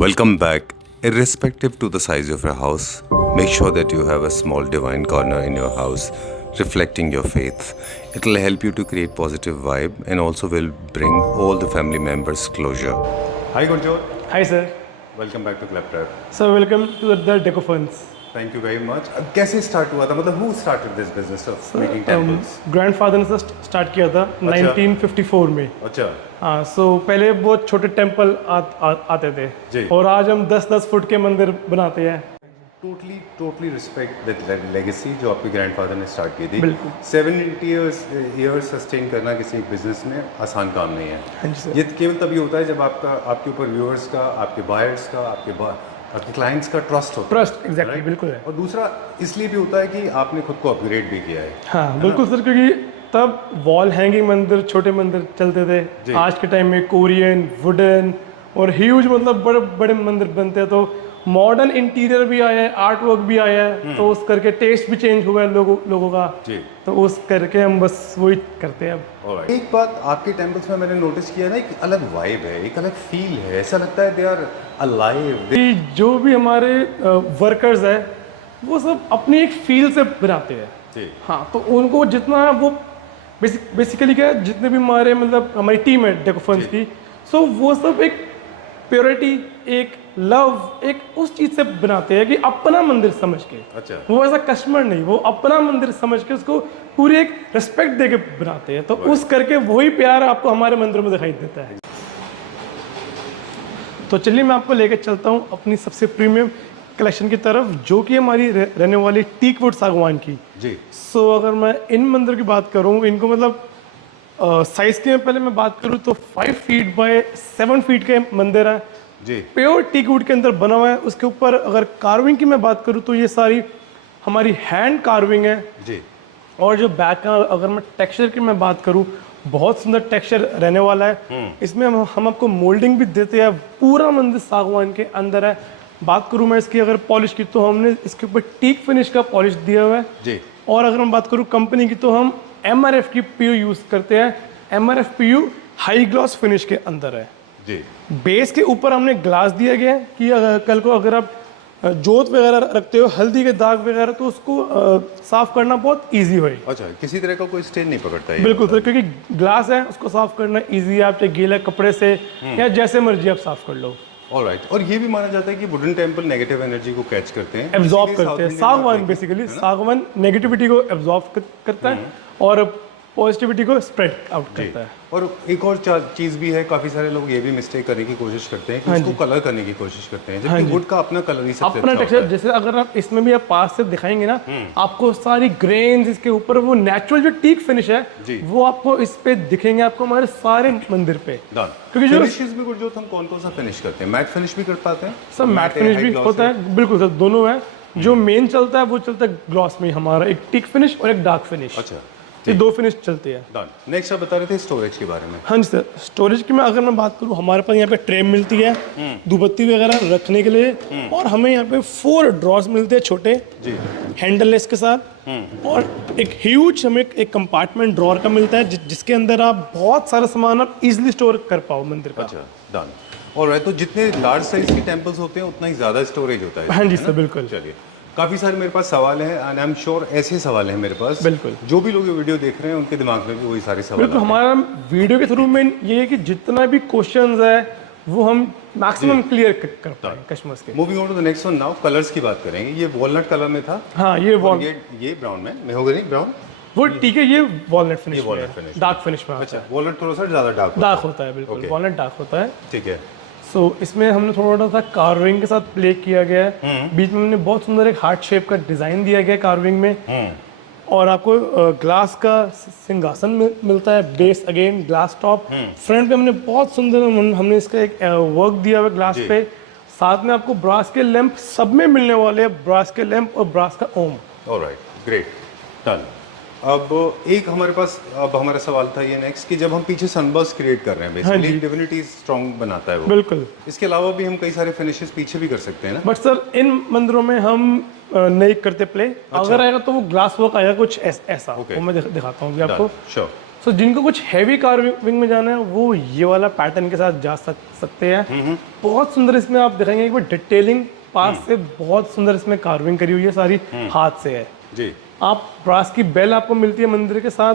Welcome back. Irrespective to the size of your house, make sure that you have a small divine corner in your house reflecting your faith. It will help you to create positive vibe and also will bring all the family members closure. Hi Gurjot. Hi sir. Welcome back to Claptrap. So welcome to the Deco Funds. Thank you very much. कैसे start हुआ था? मतलब who started this business of making temples? Grandfather ने start किया था 1954 में। अच्छा। हाँ, सो पहले बहुत छोटे टेंपल आते थे जी। और आज हम 10-10 फुट के मंदिर बनाते हैं। Totally respect that legacy जो आपके ग्रैंडफादर ने स्टार्ट की थी। बिल्कुल। 70 years सस्टेन करना किसी एक बिजनेस में आसान काम नहीं है। हाँ जी सर। ये केवल तभी होता है जब आपके ऊपर व्यूअर्स का, आपके बायर्स का, आपके क्लाइंट्स का ट्रस्ट होता है। ट्रस्ट एग्जैक्टली बिल्कुल है। और दूसरा इसलिए भी होता है कि आपने खुद को अपग्रेड भी किया है। हाँ बिल्कुल सर, क्योंकि तब वॉल हैंगिंग मंदिर, छोटे मंदिर चलते थे। आज के टाइम में कोरियन, वुडन और ह्यूज मतलब बड़े बड़े मंदिर बनते हैं। तो मॉडर्न इंटीरियर भी आया है, आर्ट वर्क भी आया है, तो उस करके टेस्ट भी चेंज हुआ है लोगों का। तो उस करके हम बस वही करते हैं अब। एक बात आपके टेम्पल्स में मैंने नोटिस किया ना, एक अलग वाइब है, एक अलग फील है, ऐसा लगता है दे आर अलाइव। जो भी हमारे वर्कर्स है वो सब अपनी एक फील से बनाते हैं। हाँ, तो उनको जितना वो बेसिकली क्या है, जितने भी हमारे मतलब हमारी टीम है डेको फंड्स की, सो वो सब एक प्योरिटी, एक लव, एक उस चीज से बनाते हैं कि अपना मंदिर समझ के। अच्छा। वो ऐसा कस्टमर नहीं, वो अपना मंदिर समझ के उसको पूरी एक रिस्पेक्ट दे के बनाते हैं। तो उस करके वही प्यार आपको हमारे मंदिर में दिखाई देता है। तो चलिए मैं आपको लेकर चलता हूँ अपनी सबसे प्रीमियम कलेक्शन की तरफ, जो कि हमारी रहने वाली टीक वुड सागवान की। जी। सो अगर मैं इन मंदिर की बात करूँ, इनको मतलब साइज की पहले मैं बात करूँ तो 5 फीट बाय 7 फीट के मंदिर है जी। प्योर टीक वुड के अंदर बना हुआ है। उसके ऊपर अगर कार्विंग की मैं बात करूँ तो ये सारी हमारी हैंड कार्विंग है जी। और जो बैक का अगर मैं टेक्सचर की मैं बात करूँ, बहुत सुंदर टेक्सचर रहने वाला है। इसमें हम आपको मोल्डिंग भी देते हैं। पूरा मंदिर सागवान के अंदर है। बात करूँ मैं इसकी अगर पॉलिश की, तो हमने इसके ऊपर टीक फिनिश का पॉलिश दिया हुआ है जी। और अगर मैं बात करूँ कंपनी की, तो हम MRF की PU यूज़ करते हैं। MRF PU high gloss finish के अंदर है जी। बेस के ऊपर हमने ग्लास दिया गया है कि कल को अगर आप जोत वगैरह रखते हो, हल्दी के दाग वगैरह, तो उसको साफ करना बहुत इजी होए। अच्छा, किसी तरह का कोई स्टेन नहीं पकड़ता है? बिल्कुल सर, क्योंकि ग्लास है, उसको साफ करना इजी है। आप चाहे गीले कपड़े से या जैसे मर्जी आप साफ कर लो। ऑलराइट। और ये भी माना जाता है कि वुडन टेंपल नेगेटिव एनर्जी को कैच करते हैं, एब्जॉर्ब करते हैं। सागवान बेसिकली सागवान नेगेटिविटी को एब्जॉर्ब करता है और पॉजिटिविटी को स्प्रेड आउट करता है। और एक और चीज भी है, काफी सारे लोग ये भी मिस्टेक करने की कोशिश करते हैं कि उसको कलर करने की कोशिश करते हैं, जबकि वुड का अपना कलर ही सबसे अपना टेक्सचर। जैसे अगर आप इसमें भी आप पास से दिखाएंगे ना, आपको सारी ग्रेन्स इसके ऊपर, वो नेचुरल जो टीक फिनिश है वो आपको इस पे दिखेंगे, आपको हमारे सारे मंदिर पे। क्योंकि जो फिनिशेस भी जो हम कौन कौन सा फिनिश करते हैं, मैट फिनिश भी कर पाते हैं? सर मैट फिनिश भी होता है, बिल्कुल सर, दोनों है। जो मेन चलता है वो चलता है ग्लॉस में हमारा, एक टीक फिनिश और एक डार्क फिनिश। अच्छा, ये 2 फिनिश चलते हैं। डन। नेक्स्ट आप बता रहे थे स्टोरेज के बारे में। हाँ जी सर, स्टोरेज की मैं अगर मैं बात करूँ, हमारे पास यहाँ पे ट्रे मिलती है धूपबत्ती वगैरह रखने के लिए, और हमें यहाँ पे 4 ड्रॉर्स मिलते हैं छोटे जी, हैंडललेस के साथ। और एक ह्यूज हमें एक कंपार्टमेंट ड्रॉर का मिलता है, जिसके अंदर आप बहुत सारा सामान आप इजिली स्टोर कर पाओ मंदिर का। अच्छा, डन। ऑलराइट। तो जितने लार्ज साइज के टेंपल्स होते हैं उतना ही ज्यादा स्टोरेज होता है। हाँ जी सर, बिल्कुल। चलिए, काफ़ी सारे मेरे पास सवाल हैं एंड आई एम श्योर ऐसे सवाल हैं मेरे पास, बिल्कुल, जो भी लोग ये वीडियो देख रहे हैं उनके दिमाग में भी वही सारे सवाल। बिल्कुल, हमारा वीडियो के थ्रू में ये है कि जितना भी क्वेश्चंस है वो हम मैक्सिमम क्लियर कर पाएं कस्टमर्स के। Moving on to the next one now, colours की बात करेंगे। ये वॉलनट कलर में था। हाँ, ये ब्राउन में मेहोगनी ब्राउन, वो ठीक है। ये वॉलनट फिनिश में है, डार्क फिनिश में। अच्छा, वॉलनट थोड़ा सा ज़्यादा डार्क होता है। बिल्कुल, वॉलनट डार्क होता है। ठीक है। सो इसमें हमने थोड़ा सा कार्विंग के साथ प्ले किया गया है। बीच में हमने बहुत सुंदर एक हार्ट शेप का डिजाइन दिया गया है कार्विंग में। और आपको ग्लास का सिंहासन मिलता है, base again glass top. Front पे हमने बहुत सुंदर हमने इसका एक वर्क दिया हुआ है ग्लास पे। साथ में आपको ब्रास के लैंप सब में मिलने वाले हैं, ब्रास के लैंप और ब्रास का ओम। Alright, great, done. अब एक हमारे पास हमारा सवाल था ये नेक्स्ट, कि जब हम पीछे सनबर्स्ट क्रिएट कर रहे हैं, बेसिकली डिविनिटी स्ट्रांग बनाता है वो। बिल्कुल। इसके अलावा भी हम कई सारे फिनिशेस पीछे भी कर सकते हैं ना? बट सर इन मंदिरों में हम नहीं करते प्ले। अगर आएगा तो वो ग्लास वर्क आएगा कुछ ऐसा। वो मैं दिखाता हूँ अभी आपको। श्योर। सो जिनको कुछ हैवी कार्विंग में जाना है वो ये वाला पैटर्न के साथ जा सकते हैं। बहुत सुंदर इसमें आप दिखाएंगे एक बार डिटेलिंग पास से, बहुत सुंदर इसमें कार्विंग करी हुई है, सारी हाथ से है जी। आप ब्रास की बेल आपको मिलती है मंदिर के साथ,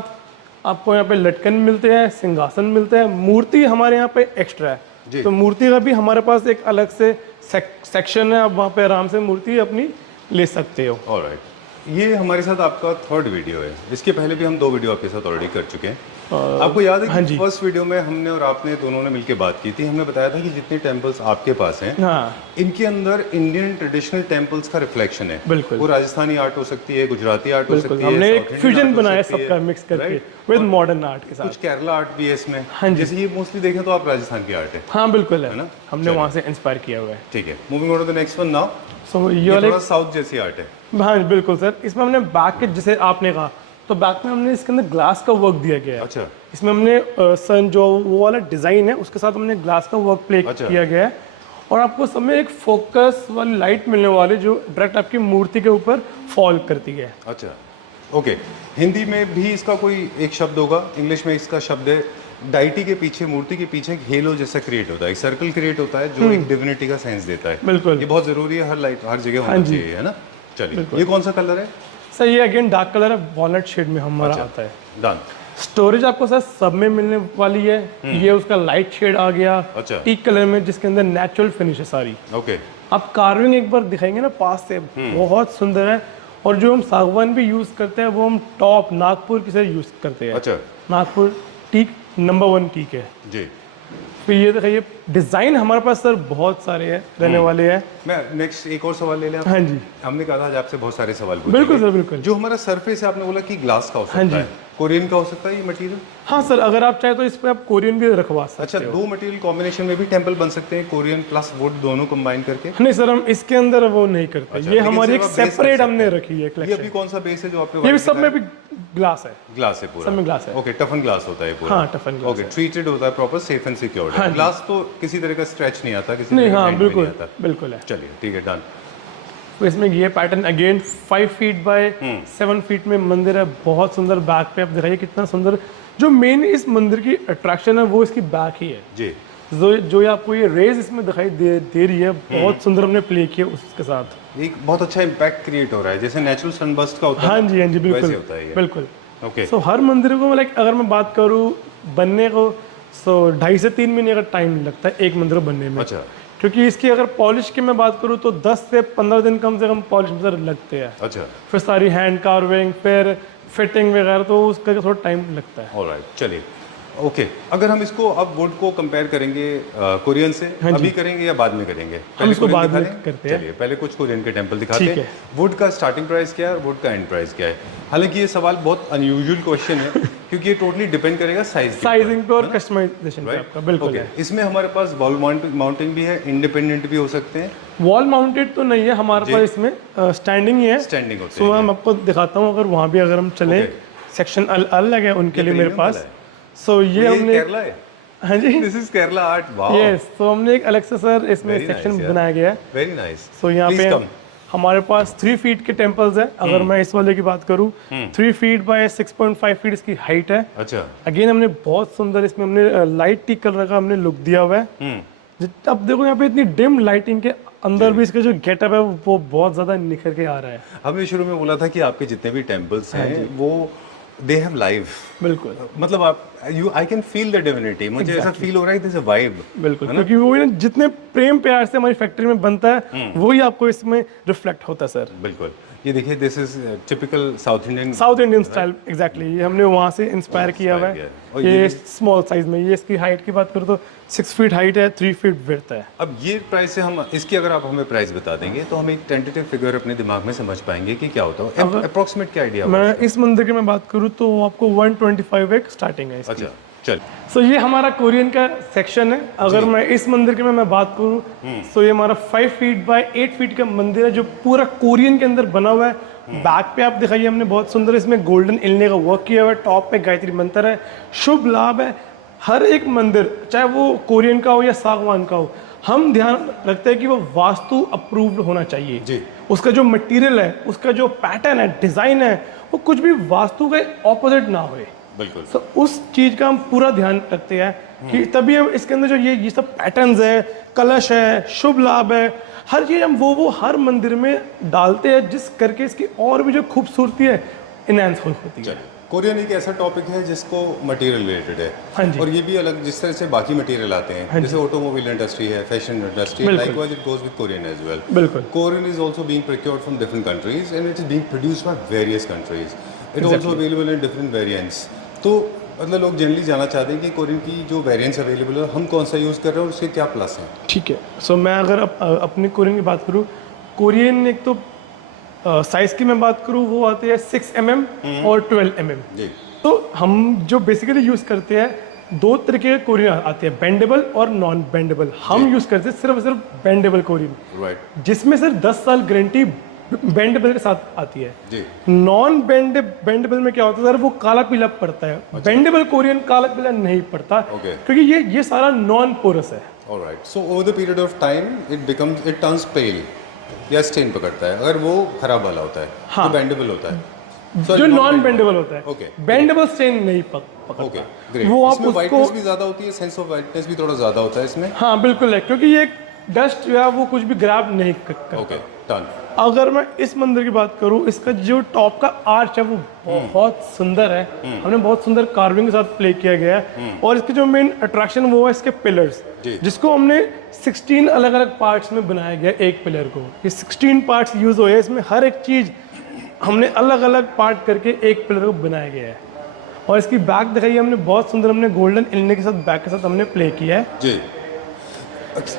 आपको यहाँ पे लटकन मिलते हैं, सिंहासन मिलते हैं, मूर्ति हमारे यहाँ पे एक्स्ट्रा है। तो मूर्ति का भी हमारे पास एक अलग से सेक्शन है, आप वहाँ पे आराम से मूर्ति अपनी ले सकते हो। ऑलराइट, ये हमारे साथ आपका थर्ड वीडियो है। इसके पहले भी हम 2 वीडियो आपके साथ ऑलरेडी कर चुके हैं। आपको याद है कि फर्स्ट वीडियो में हमने और आपने दोनों ने मिलकर बात की थी। हमने बताया था कि जितने टेम्पल्स आपके पास हैं, हाँ, इनके अंदर इंडियन ट्रेडिशनल टेम्पल्स का रिफ्लेक्शन है। बिल्कुल, वो राजस्थानी आर्ट हो सकती है, गुजराती आर्ट हो सकती है, हमने एक फ्यूजन बनाया सबका मिक्स करके विद मॉडर्न आर्ट के साथ। कुछ केरला आर्ट भी है इसमें। जैसे ये मोस्टली देखें तो आप राजस्थान की आर्ट है। हाँ बिल्कुल है ना, हमने वहाँ से इंस्पायर किया हुआ है। ठीक है, moving on to the next one now. So ये वाले थोड़ा साउथ जैसी आर्ट है। हाँ बिल्कुल सर, इसमें हमने बैक के, जैसे आपने कहा, तो बैक में हमने इसके अंदर ग्लास का वर्क दिया गया है। अच्छा, इसमें हमने सन जो वो वाला डिजाइन है उसके साथ हमने ग्लास का वर्क प्ले किया गया है, और आपको सब में एक फोकस वाली लाइट मिलने वाली जो डायरेक्ट आपकी मूर्ति के ऊपर फॉल करती है। अच्छा, ओके। हिंदी में भी इसका कोई एक शब्द होगा, इंग्लिश में इसका शब्द है डाइटी के पीछे, मूर्ति के पीछे एक हेलो जैसा क्रिएट होता है, एक सर्कल क्रिएट होता है जो एक डिविनिटी का सेंस देता है। बिल्कुल, ये बहुत जरूरी है, हर लाइट हर जगह होना चाहिए, है ना। चलिए, ये कौन सा कलर है सर? ये अगेन डार्क कलर है, वॉलनट शेड में हमारा आता है। डन। स्टोरेज आपको सर सब में मिलने वाली है। ये उसका लाइट शेड आ गया, अच्छा, टीक कलर में, जिसके अंदर नेचुरल फिनिश है सारी। ओके। आप कार्विंग एक बार दिखाएंगे ना पास से, बहुत सुंदर है। और जो हम सागवान भी यूज करते हैं वो हम टॉप नागपुर की से यूज करते हैं। अच्छा, नागपुर टीक नंबर 1 टीक है जी। फिर ये देखिए डिजाइन हमारे पास सर बहुत सारे हैं रहने वाले हैं। मैं नेक्स्ट एक और सवाल ले लें आप? हाँ जी, हमने कहा था आज आपसे बहुत सारे सवाल पूछेंगे। बिल्कुल सर, बिल्कुल। जो हमारा सरफेस है, आपने बोला कि ग्लास का हो सकता है, कोरियन का हो सकता है ये मटेरियल? हाँ सर, अगर आप चाहे तो इस पे आप कोरियन भी रखवा सकते अच्छा, हो। 2 मटेरियल कॉम्बिनेशन में भी टेम्पल बन सकते हैं, कोरियन प्लस वुड दोनों कंबाइन करके? नहीं सर, हम इसके अंदर वो नहीं करते। अच्छा, ये लेकिन हमारी एक सिर्फ आप base सेपरेट कर हमने सकते रखी है ये कलेक्शन। अभी कौन सा बेस है जो आपने? ये भी सब में भी ग्लास है, ग्लास है पूरा? सब में ग्लास है। ओके, टफन ग्लास होता है पूरा? हाँ, टफन ग्लास ओके, ट्रीटेड होता है प्रॉपर, सेफ एंड सिक्योर्ड है। ग्लास तो किसी तरह का स्ट्रेच नहीं आता, किसी नहीं, तरह का हाँ bend भी बिल्कुल नहीं आता। बिल्कुल है। चलिए ठीक है, डन। तो इसमें ये pattern again 5 feet by 7 feet में मंदिर है, बहुत सुंदर। बैक पे आप दिखाइए कितना सुंदर। जो मेन इस मंदिर की अट्रैक्शन है वो इसकी बैक ही है जी। जो ये आपको ये रेज इसमें दिखाई दे रही है, बहुत सुंदर हमने प्ले किया उसके साथ। एक बहुत अच्छा इम्पैक्ट क्रिएट हो रहा है, जैसे नेचुरल सनबर्स्ट का होता है। हाँ जी, हाँ जी, बिल्कुल वैसे होता है ये। बिल्कुल। ओके, सो हर मंदिर को लाइक अगर मैं बात करूँ बनने को, सो 2.5 से 3 महीने का टाइम लगता है एक मंदिर बनने में। अच्छा, क्योंकि इसकी अगर पॉलिश की मैं बात करूँ तो 10 से 15 दिन कम से कम पॉलिश में सर लगते हैं। अच्छा, फिर सारी हैंड कार्विंग, फिर फिटिंग वगैरह, तो उसका थोड़ा टाइम लगता है। ऑलराइट, चलिए। ओके, अगर हम इसको अब वुड को कंपेयर करेंगे कोरियन से, अभी करेंगे या बाद में करेंगे? हम इसको कोरियन बाद दिखा में दें? करते हैं। चलिए, पहले कुछ कोरियन के टेम्पल दिखाते ठीक हैं। है। वुड का स्टार्टिंग प्राइस क्या है और वुड का एंड प्राइस क्या है? हालांकि ये सवाल बहुत अनयूजुअल क्वेश्चन है क्योंकि ये टोटली डिपेंड करेगा साइजिंग पे और कस्टमाइजेशन पे आपका। बिल्कुल है। इसमें हमारे पास वॉल माउंटिंग भी है, इंडिपेंडेंट भी हो सकते हैं। वॉल माउंटेड तो नहीं है हमारे पास, इसमें स्टैंडिंग ही है। स्टैंडिंग होते सो हम आपको दिखाता हूँ, अगर वहाँ भी अगर हम चले, सेक्शन अलग है उनके लिए मेरे पास। सो ये हमने केरला है? हाँ जी, this is Kerala art. Wow, yes. तो हमने एक अलग से सर इसमें सेक्शन बनाया गया है। Very nice. सो यहाँ पे हमारे पास 3 फीट के टेम्पल्स है। अगर मैं इस वाले की बात करूँ, 3 फीट बाय 6.5 फीट इसकी हाइट है। अच्छा, अगेन हमने बहुत सुंदर इसमें हमने लाइट टिक कलर का हमने लुक दिया हुआ है। अब देखो यहाँ पे इतनी डिम लाइटिंग के अंदर भी इसका जो गेटअप है वो बहुत ज्यादा निखर के आ रहा है। हमने शुरू में बोला था कि आपके जितने भी टेम्पल्स हैं वो दे हैव लाइफ। बिल्कुल, मतलब आप I can feel the divinity. मुझे ऐसा फील हो रहा है कि दिस अ वाइब। बिल्कुल, क्योंकि वो ना जितने प्रेम प्यार से हमारी फैक्ट्री में बनता है वही आपको इसमें रिफ्लेक्ट होता है सर। बिल्कुल, ये देखिए, this is typical south Indian style. Exactly, ये हमने वहाँ से इंस्पायर किया हुआ है। ये स्मॉल साइज में, ये इसकी हाइट की बात करूँ तो 6 फीट हाइट है, 3 फीट विड्थ है। अब ये प्राइस से हम इसकी अगर आप हमें प्राइस बता देंगे तो हम एक टेंटेटिव फिगर अपने दिमाग में समझ पाएंगे कि क्या होता है, अप्रोक्सीमेट क्या आइडिया? मैं इस मंदिर की मैं बात करूँ तो आपको 125 एक स्टार्टिंग है इसकी। अच्छा, चल। सो ये हमारा कोरियन का सेक्शन है। अगर मैं इस मंदिर की मैं बात करूँ तो ये हमारा 5 फीट बाय 8 फीट का मंदिर है जो पूरा कोरियन के अंदर बना हुआ है। बैक पे आप दिखाइए, हमने बहुत सुंदर इसमें गोल्डन इल्ने का वर्क किया हुआ है। टॉप पे गायत्री मंत्र है, शुभ लाभ है। हर एक मंदिर चाहे वो कोरियन का हो या सागवान का हो, हम ध्यान रखते हैं कि वो वास्तु अप्रूव्ड होना चाहिए जी। उसका जो मटेरियल है, उसका जो पैटर्न है, डिजाइन है, वो कुछ भी वास्तु के ऑपोजिट ना होए। बिल्कुल। तो उस चीज़ का हम पूरा ध्यान रखते हैं कि तभी हम इसके अंदर जो ये सब पैटर्न्स है, कलश है, शुभ लाभ है, हर चीज़ हम वो हर मंदिर में डालते हैं, जिस करके इसकी और भी जो खूबसूरती है इनहेंस होती है। कोरियन एक ऐसा टॉपिक है जिसको मटेरियल रिलेटेड है। हाँ जी। और ये भी अलग जिस तरह से बाकी मटेरियल आते हैं, हाँ जी। जैसे ऑटोमोबाइल इंडस्ट्री है, फैशन इंडस्ट्री, बिल्कुल। Likewise it goes with Korean as well. बिल्कुल। Korean is also being procured from different countries and it is being produced by various countries. It also available in different variants. तो मतलब लोग generally जानना चाहते हैं कि Korean की जो वेरिएंट्स अवेलेबल है हम कौन सा यूज़ कर रहे हैं और उसके क्या प्लस हैं। ठीक है, सो मैं अगर अपनी कोरियन की बात करूँ, कोरियन एक तो साइज़ की मैं बात करूँ वो आती है 6 mm और 12 mm। जी। तो हम जो बेसिकली यूज़ करते हैं दो तरीके के कोरियन आते हैं, बेंडेबल और नॉन बेंडेबल। हम यूज़ करते हैं सिर्फ बेंडेबल कोरियन, राइट। जिसमें सिर्फ 10 साल गारंटी बेंडेबल के साथ आती है। जी। नॉन बेंडेबल में क्या होता है सर, वो काला पीला पड़ता है। बेंडेबल कोरियन काला पीला नहीं पड़ता, Okay. क्योंकि ये सारा नॉन पोरस है। Alright. So over the period of time it turns pale या स्टेन पकड़ता है अगर वो खराब वाला होता है। हाँ। तो बेंडेबल होता है। जो नॉन बेंडेबल होता है, Okay. बेंडेबल स्टेन नहीं पकड़ता। Okay, great. वो आप इसमें उसको वाइटनेस भी ज़्यादा होती है, सेंस ऑफ वाइटनेस भी थोड़ा ज़्यादा होता है इसमें। हाँ बिल्कुल है, क्योंकि ये डस्ट या वो कुछ भी ग्रैब नहीं करता। Okay, done. अगर मैं इस मंदिर की बात करूँ, इसका जो टॉप का आर्च है वो बहुत सुंदर है। हमने बहुत सुंदर कार्विंग के साथ प्ले किया गया है। और इसके जो मेन अट्रैक्शन वो है इसके पिलर्स, जिसको हमने 16 अलग अलग पार्ट्स में बनाया गया एक पिलर को। ये 16 पार्ट्स यूज हुए हैं, इसमें हर एक चीज़ हमने अलग अलग पार्ट करके एक पिलर को बनाया गया है। और इसकी बैक दिखाई हमने बहुत सुंदर, हमने गोल्डन इनले के साथ बैक के साथ हमने प्ले किया है। जी।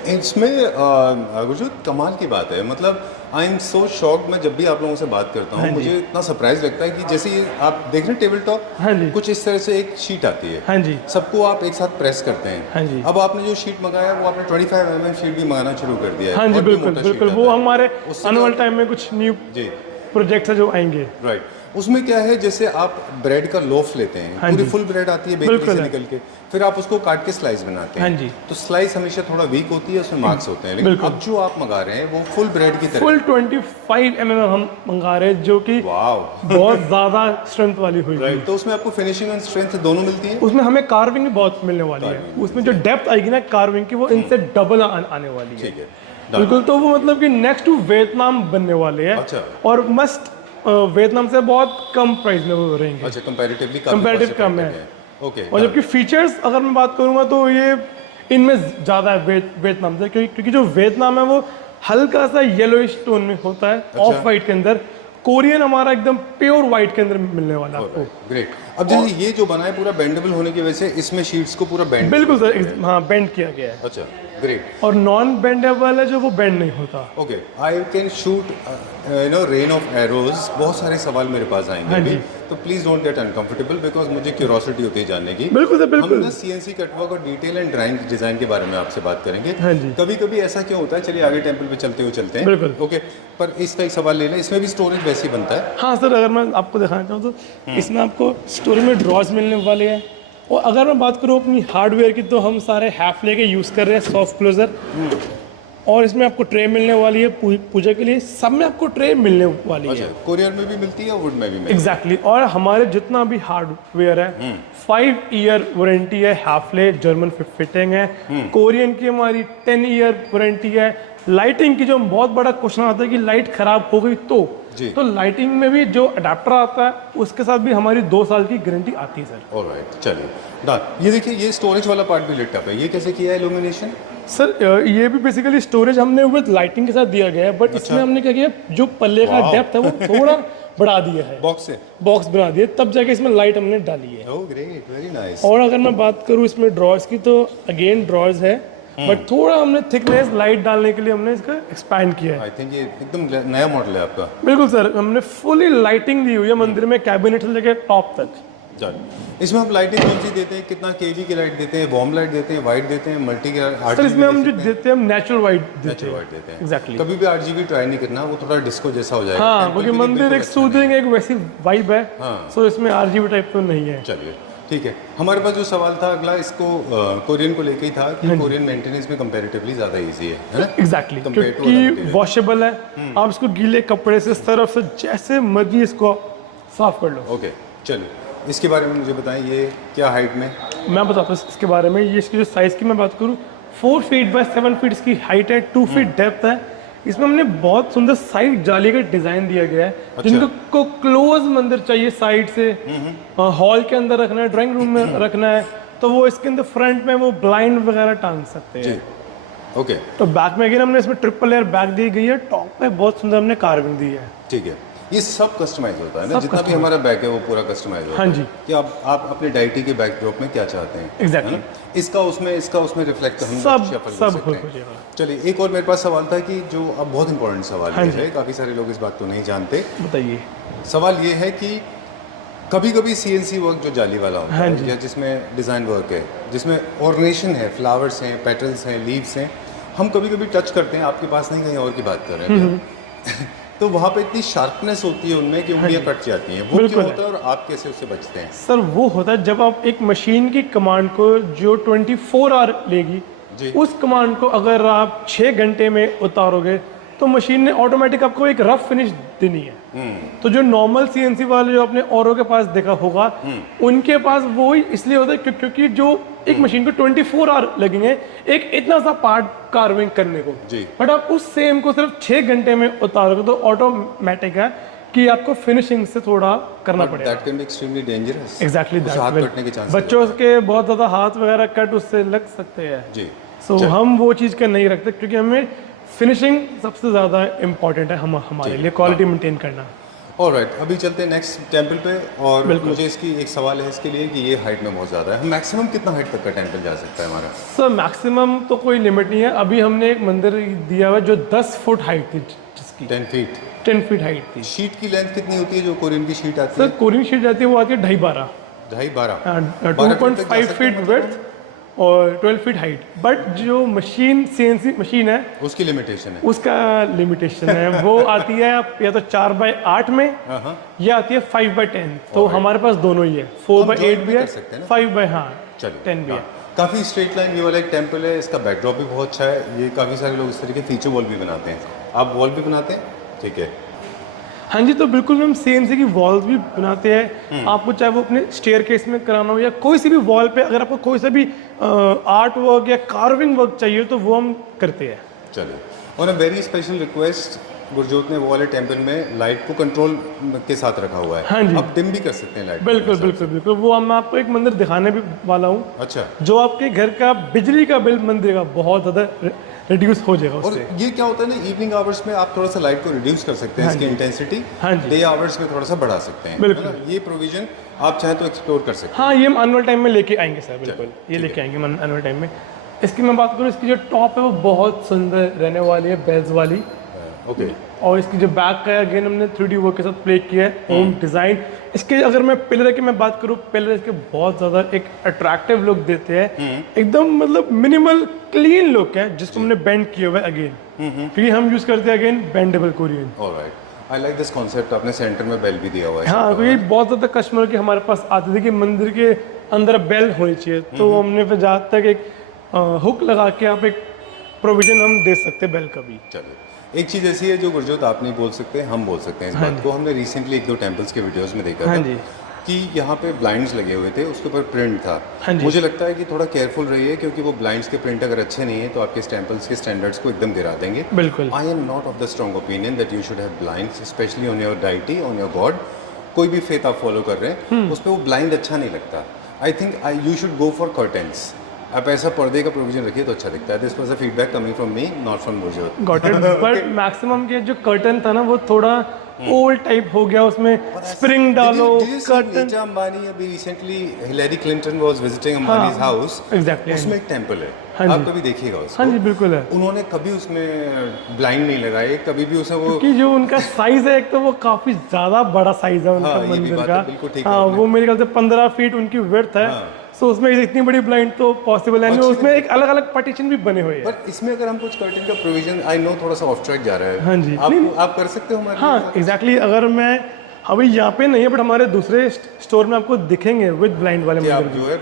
इसमें गुरजोत कमाल की बात है, मतलब आई एम सो शॉक्ड। मैं जब भी आप लोगों से बात करता हूँ मुझे इतना सरप्राइज लगता है कि जैसे ये आप देख रहे हैं टेबल टॉप, हाँ जी। कुछ इस तरह से एक शीट आती है। हाँ जी। सबको आप एक साथ प्रेस करते हैं। हाँ जी। अब आपने जो शीट मंगाया वो आपने 25 mm शीट भी मंगाना शुरू कर दिया है। हाँ जी और भी बिल्कुल मोटा शीट बिल्कुल, आता वो है। हमारे उससे आने वाले जो- टाइम में कुछ न्यू जी, प्रोजेक्ट्स है जो आएंगे। राइट। उसमें क्या है, जैसे आप ब्रेड का लोफ लेते हैं, हाँ पूरी जी। फुल ब्रेड आती है बेकरी बिल्कुल से है। निकल के, फिर आप उसको काट के स्लाइस बनाते हैं। हाँ जी। तो स्लाइस हमेशा थोड़ा वीक होती है, उसमें मार्क्स होते हैं। लेकिन बिल्कुल। अब जो आप मंगा रहे हैं वो फुल ब्रेड की तरह। फुल 25 mm हम मंगा रहे हैं, जो कि वाओ। बहुत ज्यादा स्ट्रेंथ वाली हुई। राइट। तो उसमें आपको फिनिशिंग एंड स्ट्रेंथ दोनों मिलती है। उसमें हमें कार्विंग भी बहुत मिलने वाली है। उसमें जो डेप्थ आएगी ना कार्विंग की, वो इनसे डबल आने वाली है। ठीक है, बिल्कुल। तो वो मतलब कि नेक्स्ट टू वियतनाम बनने वाले हैं। अच्छा। और मस्ट वियतनाम से बहुत कम प्राइस में वो रहेंगे। अच्छा, कंपैरेटिवली Comparative कम है। ओके। और जबकि फीचर्स अगर मैं बात करूंगा तो ये इनमें ज़्यादा है वियतनाम से, क्योंकि जो वियतनाम है वो हल्का सा येलोइश टोन में होता है, ऑफ वाइट के अंदर। कोरियन हमारा एकदम प्योर वाइट के अंदर मिलने वाला है आपको। ग्रेट। अब जैसे ये जो बना है पूरा बेंडेबल होने की वजह से इसमें शीट्स को पूरा बेंड। बिल्कुल सर, हाँ बेंड किया गया है। अच्छा, ग्रेट। और नॉन बेंडेबल है जो वो बेंड नहीं होता। Okay, I can shoot rain of arrows. बहुत सारे सवाल मेरे पास आएंगे हाँ अभी, जी। तो please don't get uncomfortable because मुझे क्यूरोसिटी होती है जानने की। बिल्कुल सर, बिल्कुल। हम ना सीएनसी कटवर्क और डिटेल एंड ड्राइंग डिजाइन के बारे में आपसे बात करेंगे। हाँ जी। कभी कभी ऐसा क्यों होता है, चलिए आगे टेम्पल पे चलते हैं। बिल्कुल। ओके, पर इसका एक सवाल ले लें, इसमें भी स्टोरेज वैसे ही बनता है। हाँ सर, अगर मैं आपको दिखाना चाहूँ तो इसमें आपको स्टोरेज में ड्रॉज मिलने वाले हैं। और अगर मैं बात करूँ अपनी हार्डवेयर की, तो हम सारे हैफ लेके यूज़ कर रहे हैं, सॉफ्ट क्लोजर। और इसमें आपको ट्रे मिलने वाली है पूजा के लिए, सब में आपको ट्रे मिलने वाली अच्छा, है। कोरियर में भी मिलती है, वुड में भी मिलती एग्जैक्टली। और हमारे जितना भी हार्डवेयर है 5 ईयर वारंटी है, हाफले जर्मन फिटिंग है। कोरियन की हमारी 10 ईयर वारंटी है। लाइटिंग की जो बहुत बड़ा क्वेश्चन आता है कि लाइट खराब हो गई तो लाइटिंग में भी जो अडेप्टर आता है उसके साथ भी हमारी 2 साल की गारंटी आती है सर। ऑलराइट, चलिए डन। ये देखिए, ये स्टोरेज वाला पार्ट भी लिट अप है। ये कैसे किया है इल्यूमिनेशन? सर ये भी बेसिकली स्टोरेज हमने विद लाइटिंग के साथ दिया गया है, बट इसमें हमने क्या किया, जो पल्ले का डेप्थ है वो थोड़ा बढ़ा दिया है, बॉक्स से बॉक्स बना दिया, तब जाके इसमें लाइट हमने डाली है। Oh great, very nice. और अगर मैं बात करूँ इसमें ड्रॉर्स की, तो अगेन ड्रॉर्स है, बट थोड़ा हमने थिकनेस लाइट डालने के लिए हमने इसका एक्सपैंड किया है। आई थिंक ये एकदम नया मॉडल है आपका। बिल्कुल सर, हमने फुली लाइटिंग दी हुई है मंदिर में, कैबिनेट से लेके टॉप तक। चल, इसमें आप लाइटिंग कौन सी देते हैं, कितना केवी की लाइट देते हैं, वार्म लाइट देते हैं, वाइट देते हैं, मल्टी की सर इसमें हम जो देते हैं हम नेचुरल वाइट देते नेचुरल हैं। वाइट देते हैं। एग्जैक्टली। कभी भी आरजीबी ट्राई नहीं करना, वो थोड़ा डिस्को जैसा हो जाएगा। हाँ, टेम्पल क्योंकि के लिए मंदिर बिल्कुल एक अच्छा सूदिंग एक वैसी वाइब है, हाँ। सो इसमें आरजीबी टाइप तो नहीं है। नहीं। चलिए ठीक है। हमारे पास जो सवाल था अगला, इसको कोरियन को लेके ही था कि कोरियन मेंटेनेंस में कंपैरेटिवली ज़्यादा इजी है ना? एग्जैक्टली, Compared to other क्योंकि material. वॉशेबल है। आप इसको गीले कपड़े से, सरफ से, जैसे मर्जी इसको साफ कर लो। ओके, चलिए। इसके बारे में मुझे बताएं, ये क्या हाइट में? मैं बताता हूँ इसके बारे में। ये इसकी जो साइज़ की मैं बात करूँ, 4 फीट बाय 7 फीट इसकी हाइट है, 2 फीट डेप्थ है। इसमें हमने बहुत सुंदर साइड जाली का डिज़ाइन दिया गया है। अच्छा। जिनको को क्लोज मंदिर चाहिए साइड से, हॉल के अंदर रखना है, ड्राइंग रूम में रखना है, तो वो इसके अंदर फ्रंट में वो ब्लाइंड वगैरह टांग सकते हैं। ओके, तो बैक में अगेन हमने इसमें ट्रिपल लेयर बैक दी गई है, टॉप पे बहुत सुंदर हमने कार्विंग दी है। ठीक है। ये सब कस्टमाइज होता है ना, सब जितना भी customize। हमारा बैक है वो पूरा कस्टमाइज होता हाँ है। जी। कि आप अपने डाइटी के बैकड्रॉप में क्या चाहते हैं, Exactly। है ना? इसका उसमें रिफ्लेक्ट हम सब shuffle कर सब सकते हो हैं। जाएगा। चलिए, एक और मेरे पास सवाल था कि जो अब बहुत इंपॉर्टेंट सवाल हाँ ये जी। है, काफ़ी सारे लोग इस बात को नहीं जानते। बताइए। सवाल ये है कि कभी कभी CNC वर्क जो जाली वाला होता हाँ है, जी। या जिसमें डिज़ाइन वर्क है, जिसमें ऑर्गेनाइजेशन है, फ्लावर्स हैं, पेटल्स हैं, लीव्स हैं, हम कभी कभी टच करते हैं, आपके पास नहीं, कहीं और की बात कर रहे हैं तो वहाँ पे इतनी शार्पनेस होती है उनमें कि उंगलियां कट जाती हैं। वो क्यों बिल्कुल होता है और आप कैसे उससे बचते हैं? सर वो होता है जब आप एक मशीन की कमांड को जो 24 आवर लेगी, जी। उस कमांड को अगर आप 6 घंटे में उतारोगे तो मशीन ने ऑटोमेटिक आपको एक रफ फिनिश देनी है। तो जो नॉर्मल CNC वाले जो आपने औरों के पास देखा होगा, उनके पास वो ही इसलिए होता है क्योंकि जो एक मशीन को 24 आवर लगेंगे एक इतना सा पार्ट कार्विंग करने को, जी। बट आप उस सेम को सिर्फ 6 घंटे में उतारोगे तो ऑटोमेटिक है कि आपको फिनिशिंग से थोड़ा करना पड़ेगा। That can be extremely dangerous. Exactly उससे हाथ कटने के चांसेस बच्चों के बहुत ज़्यादा हाथ वगैरह कट उससे लग सकते हैं। जी। सो हम वो चीज़ का नहीं रखते क्योंकि हमें फिनिशिंग सबसे ज़्यादा इम्पॉर्टेंट है हमारे लिए, क्वालिटी मेंटेन करना। ऑलराइट, अभी चलते हैं नेक्स्ट टेंपल पे। और मुझे इसकी एक सवाल है इसके लिए कि ये हाइट में बहुत ज़्यादा है, मैक्सिमम कितना हाइट तक का टेंपल जा सकता है हमारा? सर मैक्सिमम तो कोई लिमिट नहीं है। अभी हमने एक मंदिर दिया हुआ है जो 10 फुट हाइट थी, जिसकी 10 फीट। 10 फीट हाइट थी। शीट की लेंथ कितनी होती है जो कोरियन की शीट आती सर है? कोरियन शीट जाती है वो आती है 2.5-12, 2.5-12 2.5 फीट विड्थ और 12 फीट हाइट। बट जो मशीन CNC मशीन है उसकी लिमिटेशन है। उसका लिमिटेशन है, वो आती है या तो 4/8 में या आती है 5/10। तो हमारे पास दोनों ही है, 4/8 भी है, 5/10 भी है। काफ़ी स्ट्रेट लाइन ये वाला एक टेंपल है, इसका बैकड्रॉप भी बहुत अच्छा है। ये काफ़ी सारे लोग इस तरीके फीचर वॉल भी बनाते हैं। आप वॉल भी बनाते हैं? ठीक है। हाँ जी, तो बिल्कुल हम CNC की वॉल्स भी बनाते हैं। आपको चाहे वो अपने स्टेयर केस में कराना हो या कोई सी भी वॉल पे अगर आपको कोई सा भी आर्ट वर्क या कार्विंग वर्क चाहिए तो वो हम करते हैं। चलिए, और वेरी स्पेशल रिक्वेस्ट, गुरजोत ने वो वाले टेंपल में लाइट को कंट्रोल के साथ रखा हुआ है। हाँ जी। आप डिम भी कर सकते हैं लाइट। बिल्कुल बिल्कुल बिल्कुल, वो मैं आपको एक मंदिर दिखाने भी वाला हूँ। अच्छा। जो आपके घर का बिजली का बिल मंदिर का बहुत ज़्यादा रिड्यूस हो जाएगा और उससे। ये क्या होता है ना, इवनिंग आवर्स में आप थोड़ा सा लाइट को रिड्यूस कर सकते हैं, इसकी इंटेंसिटी। हाँ जी। डे आवर्स में थोड़ा सा बढ़ा सकते हैं। बिल्कुल। है ना? ये प्रोविजन आप चाहें तो एक्सप्लोर कर सकते हाँ, ये हम एनुअल टाइम में लेके आएंगे सर, बिल्कुल ये ठीक लेके आएंगे हम एनुअल टाइम में। इसकी मैं बात करूँ, इसकी जो टॉप है वो बहुत सुंदर रहने वाली है, बेल्स वाली। हैं। ओके। और इसकी जो बैक का है, अगेन हमने 3D वर्क के साथ प्ले किया है, होम डिज़ाइन। इसके अगर मैं पिलर की मैं बात करूँ, पिलर इसके बहुत ज़्यादा एक अट्रैक्टिव लुक देते हैं, एकदम मतलब मिनिमल क्लीन लुक है, जिसको हमने बेंड किया हुआ है अगेन, क्योंकि हम यूज़ करते हैं again bendable Korean. Alright, I like this concept. आपने सेंटर में बेल भी दिया हुआ है। हाँ, क्योंकि बहुत ज़्यादा कस्टमर के हमारे पास आते थे कि मंदिर के अंदर बेल होनी चाहिए, तो हमने फिर जहाँ तक एक हुक लगा के आप एक प्रोविजन हम दे सकते हैं बेल का भी। चलिए, एक चीज़ ऐसी है जो गुरजोत आप नहीं बोल सकते, हम बोल सकते हैं इस बात को। हमने रिसेंटली 1-2 टेंपल्स के वीडियोस में देखा हाँ था जी। कि यहाँ पे ब्लाइंड्स लगे हुए थे, उसके ऊपर प्रिंट था। हाँ जी। मुझे लगता है कि थोड़ा केयरफुल रहिए, क्योंकि वो ब्लाइंड्स के प्रिंट अगर अच्छे नहीं है तो आपके टेंपल्स के स्टैंडर्ड्स को एकदम गिरा देंगे। बिल्कुल। I am not of the strong opinion that you should have blinds, specially on your deity, on your God. कोई भी फेथ आप फॉलो कर रहे हैं उस पर वो ब्लाइंड अच्छा नहीं लगता। I think you should go for curtains. आप ऐसा पर्दे का प्रोविजन रखिए तो अच्छा दिखता है। This was a feedback coming from me, not from Gurjot. Got it. But maximum के जो कर्टन था ना वो थोड़ा ओल्ड टाइप हो गया, उसमें स्प्रिंग डालो कर्टन। नीता अंबानी अभी recently Hillary Clinton was visiting Ambanis house, exactly. उसमें एक टेंपल है, हाँ आप जी। कभी देखिएगा उसको। हाँ जी, बिल्कुल है। उन्होंने कभी उसमें ब्लाइंड नहीं लगाए, कभी भी उसे वो कि जो उनका साइज है, एक तो वो काफी ज्यादा बड़ा साइज है उनका हाँ, ये भी मंदिर बात का। है, बिल्कुल ठीक हाँ, वो मेरे ख्याल से 15 फीट उनकी विड्थ है। सो उसमें इतनी बड़ी ब्लाइंड तो पॉसिबल है नहीं, उसमें एक अलग अलग पार्टीशन भी बने हुए हैं। बट इसमें अगर हम कुछ कर्टन का प्रोविजन, आई नो थोड़ा सा ऑफ ट्रैक जा रहा है। हाँ जी। आप कर सकते हो हमारे हाँ एग्जैक्टली। अगर मैं अभी यहाँ पे नहीं है, बट हमारे दूसरे स्टोर में आपको दिखेंगे विद ब्लाइंड वाले कि आप मंदिर। जो है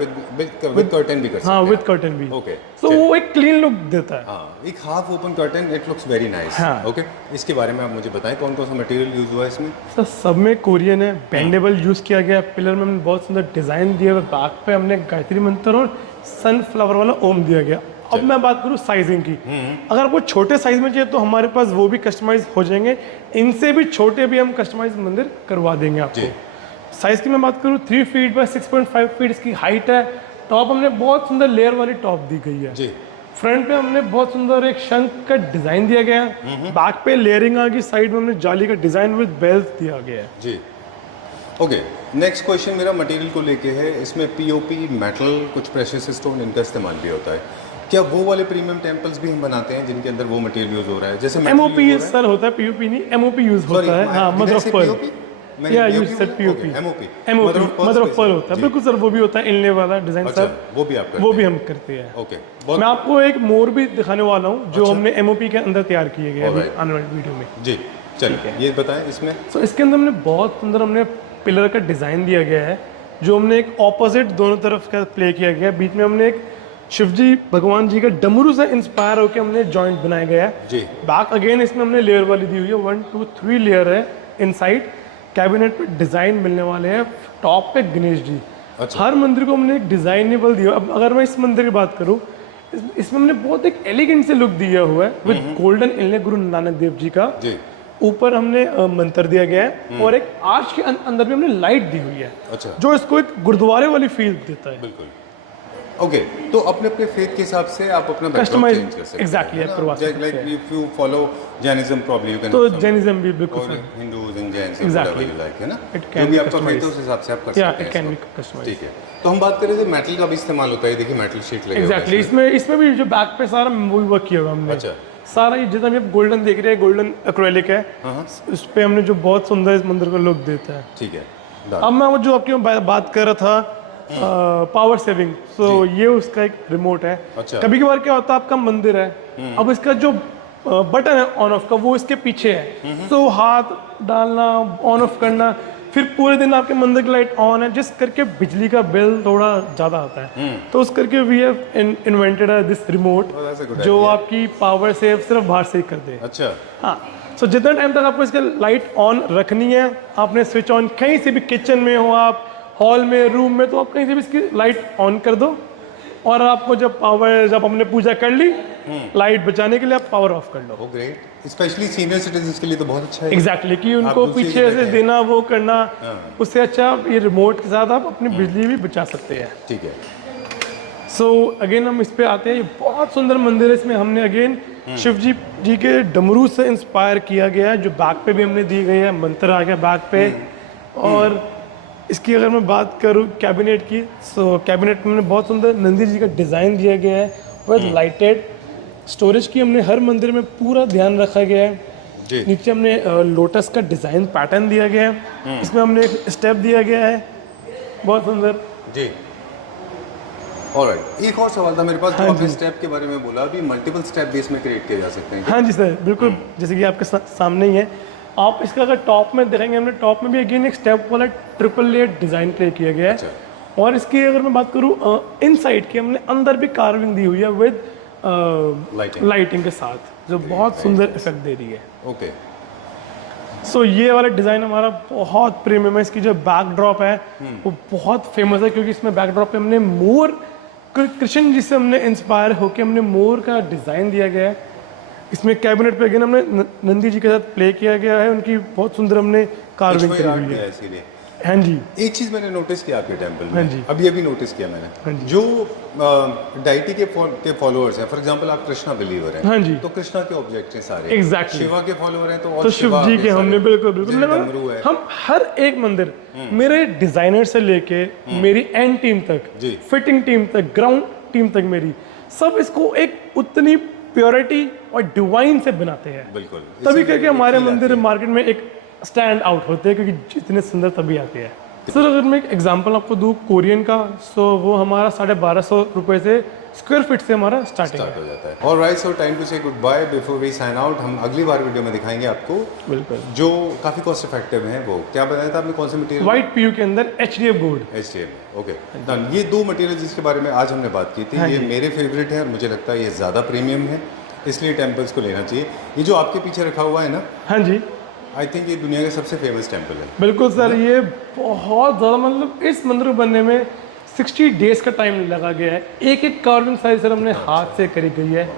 विद कर्टन भी कर सकते हाँ, हैं। विद कर्टन भी। ओके, तो वो एक क्लीन लुक देता है। हाँ, एक half open curtain, it looks very nice. हाँ। ओके, इसके बारे में आप मुझे बताएं कौन कौन सा मटेरियल यूज हुआ है इसमें? सर सब में कोरियन है, बेंडेबल यूज़ किया गया है, पिलर में हमने बहुत सुंदर डिज़ाइन दिया हुआ है, बैक पे हमने गायत्री मंत्र और सनफ्लावर वाला ओम दिया गया। अब मैं बात करूँ साइजिंग की, अगर आपको छोटे साइज में चाहिए तो हमारे पास वो भी कस्टमाइज हो जाएंगे, इनसे भी छोटे भी हम कस्टमाइज मंदिर करवा देंगे आपको। साइज की मैं बात करूँ 3 फीट बाय 6.5 फीट इसकी हाइट है। टॉप हमने बहुत सुंदर लेयर वाली टॉप दी गई है। जी, फ्रंट पे हमने बहुत सुंदर एक शंख का डिजाइन दिया गया है, बैक पे लेयरिंग आ गई, साइड में हमने जाली का डिजाइन विद बेल्स दिया गया है। जी। ओके, नेक्स्ट क्वेश्चन मेरा मटेरियल को लेके है। इसमें पीओपी, मेटल, कुछ प्रेशियस स्टोन, इनका इस्तेमाल भी होता है। क्या वो वाले प्रीमियम टेम्पल्स भी हम बनाते हैं जिनके अंदर वो मटेरियल यूज हो रहा है? जैसे एमओपी सर होता है, पीयूपी नहीं, एमओपी यूज होता है। हाँ, मदर ऑफ पर्ल, या use sir PUP, MOP mother of pearl होता है, बिल्कुल सर। वो भी होता है इनले वाला डिजाइन सर, वो भी आप करते वो भी हम करते हैं। ओके, मैं आपको एक मोर भी दिखाने वाला हूँ जो हमने एमओपी के अंदर तैयार किए गए हैं आने वाली वीडियो में। जी, चलिए ये बताएं इसमें। तो इसके अंदर हमने बहुत सुंदर हमने पिलर का डिजाइन दिया गया है, जो हमने एक ऑपोजिट दोनों तरफ का प्ले किया गया है। बीच में हमने एक शिवजी भगवान जी का डमरू से इंस्पायर होकर हमने जॉइंट बनाया गया है। जी, बैक अगेन इसमें हमने लेयर वाली दी हुई है, 1 2 3 लेयर है। इनसाइड कैबिनेट पे डिजाइन मिलने वाले हैं, टॉप पे गणेश जी। अच्छा। हर मंदिर को हमने एक डिजाइनेबल दिया। अब अगर मैं इस मंदिर की बात करूँ, इसमें हमने बहुत एक एलिगेंट से लुक दिया हुआ है विद गोल्डन इनले गुरु नानक देव जी का। जी, ऊपर हमने मंत्र दिया गया है और एक आर्च के अंदर भी हमने लाइट दी हुई है, अच्छा, जो इसको एक गुरुद्वारे वाली फील देता है। बिल्कुल। ओके, तो अपने अपने फेथ के हिसाब से आप अपना बैकग्राउंड Customize, चेंज कर सकते हैं। exactly, आप करवा सकते लाइक हैं। If you follow Jainism probably you can, तो जैनिज्म भी बिल्कुल और sir, Hindus and Jains Exactly. Like है ना, It can जो भी be आपका फेथ है customized. उस हिसाब से आप कर या सकते इट हैं कैन बी इसको। कस्टमाइज्ड। ठीक है, तो हम बात करें तो मेटल का भी इस्तेमाल होता है। देखिए मेटल शीट लगे हुए हैं एग्जैक्टली, इसमें भी जो बैक पे सारा वही वर्क किया हुआ हमने। अच्छा, सारा ये जितना भी आप गोल्डन देख रहे हैं, गोल्डन एक्रेलिक है, उस पे हमने जो बहुत सुंदर इस मंदिर को लुक देता है। ठीक है। अब मैं वो जो आपकी बात कर रहा था पावर सेविंग, सो ये उसका एक रिमोट है। अच्छा। कभी कभार क्या होता है, आपका मंदिर है, अब इसका जो बटन है ऑन ऑफ का वो इसके पीछे है, तो हाथ डालना, ऑन ऑफ करना, फिर पूरे दिन आपके मंदिर की लाइट ऑन है, जिस करके बिजली का बिल थोड़ा ज़्यादा आता है। तो उस करके we have invented this remote, Oh, that's a good जो idea. आपकी पावर सेव सिर्फ बाहर से ही कर दे। अच्छा, हाँ, सो जितना टाइम तक आपको इसका लाइट ऑन रखनी है, आपने स्विच ऑन कहीं से भी, किचन में हो आप, हॉल में, रूम में, तो आप कहीं से भी इसकी लाइट ऑन कर दो, और आपको जब हमने पूजा कर ली, लाइट बचाने के लिए आप पावर ऑफ कर लो। वो ग्रेट, स्पेशली सीनियर सिटीजन्स के लिए तो बहुत अच्छा है। एग्जैक्टली, कि उनको दूसरी पीछे जगह से हैं। देना, वो करना, उससे अच्छा ये रिमोट के साथ आप अपनी बिजली भी बचा सकते हैं। ठीक है। सो अगेन हम इस पे आते हैं। ये बहुत सुंदर मंदिर है, इसमें हमने अगेन शिव जी के डमरू से इंस्पायर किया गया है, जो बैक पे भी हमने दी गई है, मंत्र आ गया बैक पे। और इसकी अगर मैं बात करूँ कैबिनेट की, सो कैबिनेट में हमने बहुत सुंदर नंदी जी का डिज़ाइन दिया गया है विद लाइटेड। स्टोरेज की हमने हर मंदिर में पूरा ध्यान रखा गया है। जी, नीचे हमने लोटस का डिज़ाइन पैटर्न दिया गया है, इसमें हमने एक स्टेप दिया गया है, बहुत सुंदर। जी। ऑलराइट, एक और सवाल था मेरे पास, जो आपने स्टेप के बारे में बोला, अभी मल्टीपल स्टेप भी इसमें क्रिएट किए जा सकते हैं। हाँ जी सर, बिल्कुल, जैसे कि आपके सामने ही है। आप इसका अगर टॉप में देखेंगे, हमने टॉप में भी अगेन एक स्टेप वाला ट्रिपल लेयर डिज़ाइन प्ले किया गया है। अच्छा। और इसकी अगर मैं बात करूँ इनसाइड की, हमने अंदर भी कार्विंग दी हुई है विद लाइटिंग के साथ, जो बहुत सुंदर इफेक्ट दे रही है। ओके, सो ये वाला डिज़ाइन हमारा बहुत प्रीमियम है। इसकी जो बैकड्रॉप है वो बहुत फेमस है, क्योंकि इसमें बैकड्रॉप पे हमने मोर, कृष्ण जी से हमने इंस्पायर होकर हमने मोर का डिज़ाइन दिया गया है। इसमें कैबिनेट पे अगेन हमने नंदी जी के साथ प्ले किया गया है, उनकी बहुत सुंदर हमने कार्विंग करी हुई है। इसीलिए हाँ जी, एक चीज मैंने नोटिस किया आपके टेंपल हाँ में, जी। अभी नोटिस किया मैंने, जो डाइटी के फॉलोअर्स हैं, फॉर एग्जांपल आप कृष्णा बिलीवर हैं, हाँ जी, तो कृष्णा के ऑब्जेक्ट हैं सारे। Exactly. शिवा के फॉलोअर हैं तो तो शिव जी के हमने बिल्कुल बिल्कुल डमरू है। हम हर एक मंदिर, मेरे डिजाइनर से लेके मेरी एंड टीम तक, जी। फिटिंग टीम तक, ग्राउंड टीम तक, मेरी सब इसको एक उतनी प्योरिटी और डिवाइन से बनाते हैं। बिल्कुल, तभी करके हमारे feel मंदिर आती है। मार्केट में एक स्टैंड आउट होते हैं, क्योंकि जितने सुंदर तभी आते हैं। सर अगर मैं एक एग्जांपल आपको दूँ कोरियन का, तो वो हमारा 1250 रुपये से स्क्वायर फीट से हमारा स्टार्टिंग स्टार्ट है। हो जाता है। Alright, so time to say goodbye before we sign out. हम अगली बार वीडियो में दिखाएंगे आपको बिल्कुल। जो काफ़ी कॉस्ट इफेक्टिव हैं। वो क्या बताया था आपने, कौन से मटेरियल? वाइट पीयू के अंदर HDF gold. HDF, okay done. ये दो मटेरियल जिसके बारे में आज हमने बात की थी, हाँ ये जी। मेरे फेवरेट है और मुझे लगता है ये ज़्यादा प्रीमियम है, इसलिए टेम्पल्स को लेना चाहिए। ये जो आपके पीछे रखा हुआ है ना, हाँ जी आई थिंक ये दुनिया का सबसे फेमस टेम्पल है। बिल्कुल सर, ये बहुत ज़्यादा मतलब इस मंदिर को बनने में 60 डेज का टाइम लगा गया है। एक एक कार्विंग साइज सर हमने हाथ से करी गई है,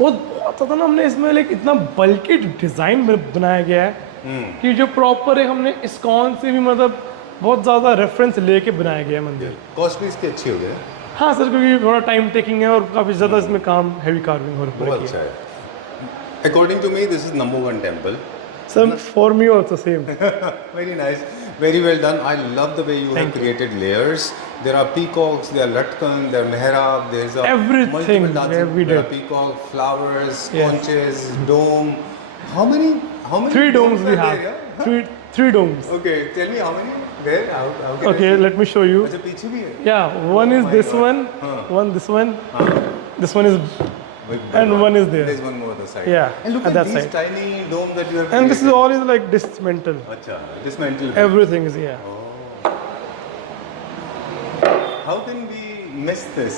और बहुत ज़्यादा ना हमने इसमें लाइक इतना बल्कि डिज़ाइन बनाया गया है कि जो प्रॉपर है हमने इस्कॉन से भी मतलब बहुत ज़्यादा रेफरेंस लेके बनाया गया है मंदिर। कॉस्ट भी इसकी अच्छी हो गई है, हाँ सर, क्योंकि थोड़ा टाइम टेकिंग है और काफ़ी ज़्यादा इसमें काम हैवी कार्विंग हो रही बहुत है। अच्छा है। According to me this is number 1 temple. Sir for me also same. Very nice, very well done. I love the way you have created layers. There are peacocks, there are latkan, there are mehrab, there is a Everything, multiple dances. we There are did. peacock, flowers, Yes. conches, dome. How many? 3 domes we are have. there, yeah? Three domes. Okay, tell me how many? Where? How can I Okay, see? let me show you. अच्छा पीछे भी है. Yeah, one is my this God. one, Huh. this one, this one is, Big and one. one is there. There's one more other side. Yeah, And look at at that these side. tiny dome that you have And this is created. all is like dismantle. अच्छा, dismantle. Everything is here. How can we miss this?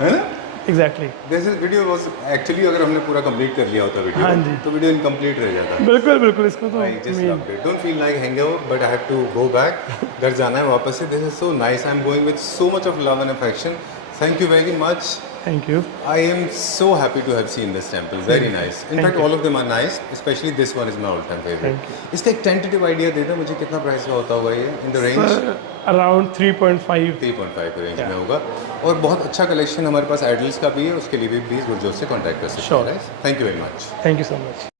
है ना? Exactly. This is video was actually अगर हमने पूरा complete कर लिया होता video, हाँ जी। तो वीडियो इनकम्प्लीट रह जाता। बिल्कुल बिल्कुल, इसको तो I just main- loved it. Don't feel like hang out, but I have to go back. घर जाना है वापस से. This is so nice. I'm going with so much of love and affection. Thank you very much. Thank you. I am so happy to have seen this temple. Very nice. In Thank fact, you. all of them are nice. Especially this one is my all-time favorite. Thank इसका एक tentative idea दे दे मुझे, कितना price का होता होगा ये? In the range? Sir, around 3.5. 3.5 के range Yeah. में होगा। और बहुत अच्छा कलेक्शन हमारे पास एडल्ट्स का भी है, उसके लिए भी प्लीज़ गुरजोत से कॉन्टैक्ट कर सकते Sure. हैं। Thank you very much. Thank you so much.